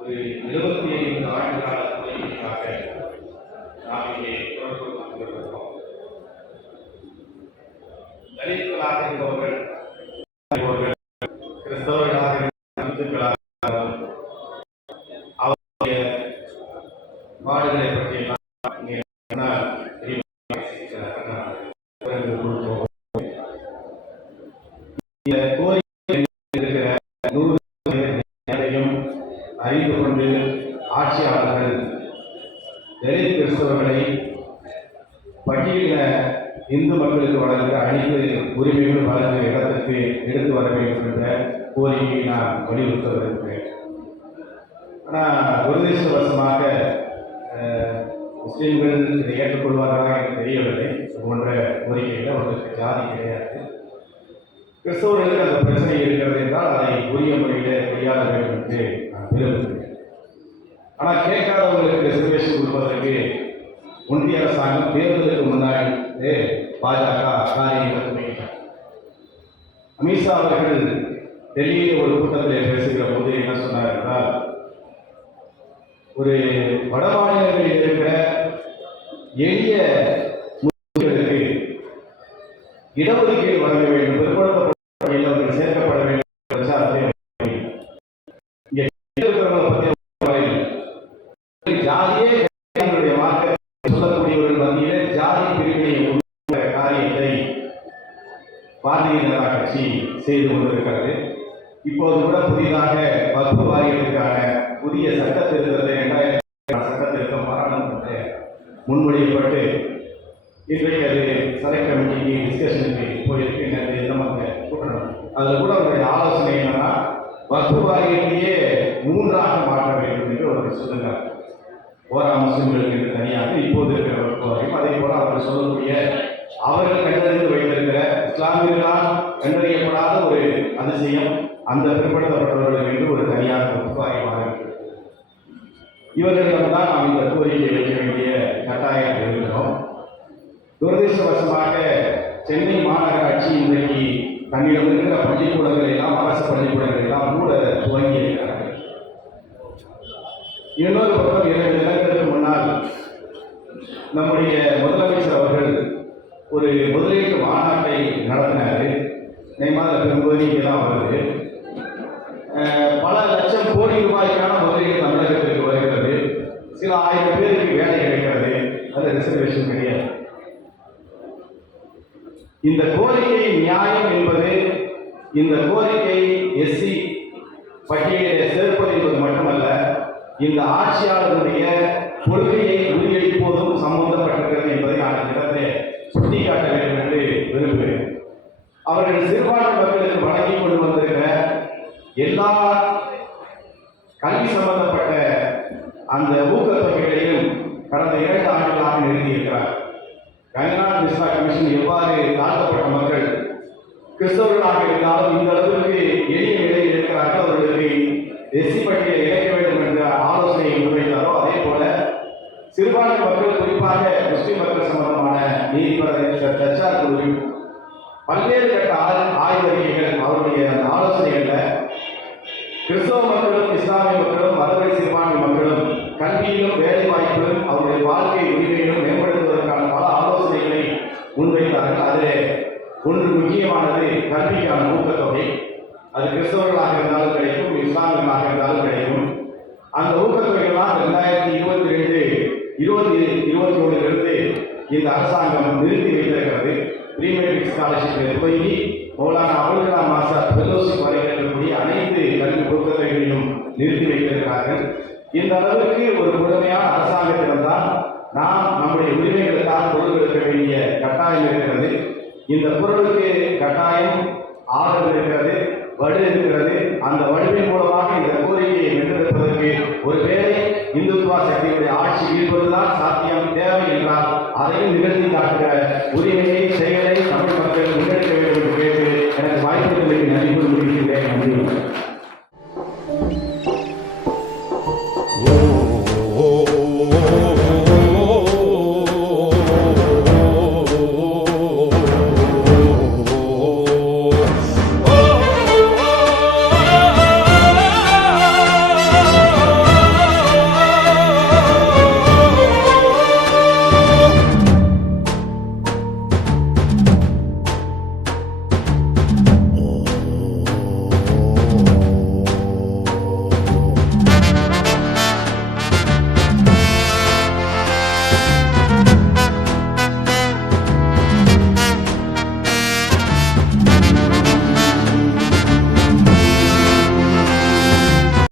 ஒரு இருபத்தி ஐந்து ஆண்டு கால தொழிலுக்காக நாம் இங்கே இந்த கோரிக்கை இருக்கிற நூறு பேரையும் அறிந்து கொண்டு ஆட்சியாளர்கள் தலித் கிறிஸ்தவர்களை பட்டியல இந்து மக்களுக்கு வழங்குகிற அனைத்து உரிமைகள் வழங்குகிற இடத்திற்கு எடுத்து வர வேண்டும் என்ற கோரிக்கையை நான் வலியுறுத்த விரும்புகிறேன் ஆனால் துரதிருஷ்டவசமாக அஹ், முஸ்லிம்கள் இதை ஏற்றுக்கொள்வார்களா எனக்கு தெரியவில்லை. போன்ற கோரிக்கையில் அவர்களுக்கு ஜாதி கிடையாது. கிறிஸ்தவர்களுக்கு அந்த பிரச்சனை இருக்கிறது என்றால் அதை உரிய முறையில் கையாள வேண்டும் என்று நான் விரும்புகிறேன். ஆனால் கேட்காதவர்களுக்கு ரிசர்வேஷன் கொடுப்பதற்கு ஒன்றிய அரசாங்கம் தேர்தலுக்கு முன்னாடி பாஜக காரியங்களை துவங்கிட்டார் அமித்ஷா அவர்கள் டெல்லியில் ஒரு கூட்டத்தில் பேசுகிற போது என்ன சொன்னார் என்றால் ஒரு வட மாநிலங்களில் இருக்கிற எளிய இடஒதுக்கீடு பாரதிய ஜனதா கட்சி செய்து கொண்டிருக்கிறது. இப்போது கூட புதிதாக வகுப்பு வாரியத்திற்கான புதிய சட்ட திருத்தத்தை இரண்டாயிரத்தி சட்ட திருத்தம் பாராளுமன்றத்தில் முன்மொழியப்பட்டு இன்றைக்கு அது செலக்ட் கமிட்டிக்கு டிஸ்கஷனுக்கு போயிருக்கு. நேற்று மாதிரி கூட்டணும். அதில் கூட அவருடைய ஆலோசனை என்னன்னா வகுப்பு வாரியத்தையே மூன்றாக மாற்ற வேண்டும் என்று அவர்கள் சொல்லுகிறார் ஓரா முஸ்லிம்களுக்கு தனியாக இப்போது இருக்கிற வகுப்பு வாரியம் அதே போல் அவர்கள் சொல்லக்கூடிய அவர்கள் கண்டறிந்து வைத்திருக்கிற இஸ்லாமியர்களால் கண்டறியப்படாத ஒரு அதிசயம் அந்த பிற்படுத்தப்பட்டவர்களுக்கு என்று ஒரு தனியார் வகுப்பு வாரியமாக இவர்களிடம் தான் நாம் இந்த கோரிக்கை வைக்க வேண்டிய கட்டாயம் இருக்கிறோம் துரதிருஷ்டவசமாக சென்னை மாநகராட்சி இன்றைக்கு தன்னிடம் இருக்கிற பள்ளிக்கூடங்கள் எல்லாம் அரசு பள்ளிக்கூடங்கள் எல்லாம் மூட துவங்கி இருக்கிறார்கள். இன்னொரு பக்கம் இரண்டு தினங்களுக்கு முன்னால் நம்முடைய முதலமைச்சர் அவர்கள் ஒரு முதலீட்டு மாநாட்டை நடத்தினார். மே மாத பெரும்போது இங்கே தான் வருது பல லட்சம் கோடி ரூபாய்க்கான முதலீடு தமிழகத்திற்கு வருகிறது. சில ஆயிரம் பேருக்கு வேலை கிடைக்கிறது. அது ரிசர்வேஷன் கிடையாது. இந்த கோரிக்கை நியாயம் என்பது இந்த கோரிக்கை எஸ்சி பட்டியலை சேர்ப்பது என்பது மட்டுமல்ல இந்த ஆட்சியாளர்களுடைய கொள்கையை உறுதியளிப்போதும் சம்பந்தப்பட்டிருக்கிறது என்பதை நான் இந்த இடத்திலே சுட்டிக்காட்ட வேண்டும் என்று விரும்புகிறேன் அவர்கள் சிறுபான்மை மக்களுக்கு வழங்கி கொண்டு வந்திருக்கிற எல்லா கல்வி சம்பந்தப்பட்ட அந்த ஊக்கத்தொகைகளையும் கடந்த இரண்டு ஆண்டுகளாக நிறுத்தியிருக்கிறார். கங்கநாத் மிஸ்ரா கமிஷன் எவ்வாறு தாழ்த்தப்பட்ட மக்கள் கிறிஸ்தவர்களாக இருந்தாலும் இந்த அளவிற்கு எளிய நிலையில் இருக்கிறார்கள் அவர்களுக்கு எஸ்சி பட்டியலை இணைக்க வேண்டும் என்ற ஆலோசனையை முன்வைத்தாரோ அதே போல சிறுபான்மை மக்கள் குறிப்பாக முஸ்லிம் மக்கள் சம்பந்தமான நீதிபதி தச்சார் குழுவில் பல்வேறு கட்ட ஆய்வறிக்கைகள் அவருடைய அந்த ஆலோசனைகள்ல கிறிஸ்தவ மக்களும் இஸ்லாமிய மக்களும் மதவரை சிறுபான்மை மக்களும் கல்வியிலும் வேலை வாய்ப்பிலும் அவருடைய வாழ்க்கை உரிமையிலும் மேம்படுத்துவதற்கான பல ஆலோசனைகளை முன்வைத்தார்கள். அதிலே ஒன்று முக்கியமானது கல்விக்கான ஊக்கத்தொகை. அது கிறிஸ்தவர்களாக இருந்தாலும் கிடைக்கும் இஸ்லாமியர்களாக இருந்தாலும் கிடைக்கும். அந்த ஊக்கத்தொகைகள்லாம் ரெண்டாயிரத்தி இருபத்தி ரெண்டு இருபத்தி இருபத்தி ஒன்றிலிருந்து இந்த அரசாங்கம் நிறுத்தி வைத்திருக்கிறது. ப்ரீமெட்ரிக் ஸ்காலர்ஷிப்பில் போய் மௌலானா அபுல் கலாம் ஆசாத் ஃபெலோஷிப் வரை இருக்கக்கூடிய அனைத்து கல்வி ஊக்கத்தொகைகளையும் நிறுத்தி வைத்திருக்கிறார்கள். இந்த அளவிற்கு ஒரு முழுமையான அரசாங்கத்திடம்தான் நாம் நம்முடைய உரிமைகளுக்காக பொருள் எடுக்க வேண்டிய கட்டாயம் இருக்கிறது. இந்த பொருளுக்கு கட்டாயம் ஆதரவு இருக்கிறது வடு இருக்கிறது. அந்த வடுவின் மூலமாக இந்த கோரிக்கையை வென்றெடுப்பதற்கு ஒருவேளை இந்துத்துவா சக்தியுடைய ஆட்சி வீழ்வதுதான் சாத்தியம் தேவை என்றால் அதையும் நிகழ்த்தி காட்டுகிற உரிமை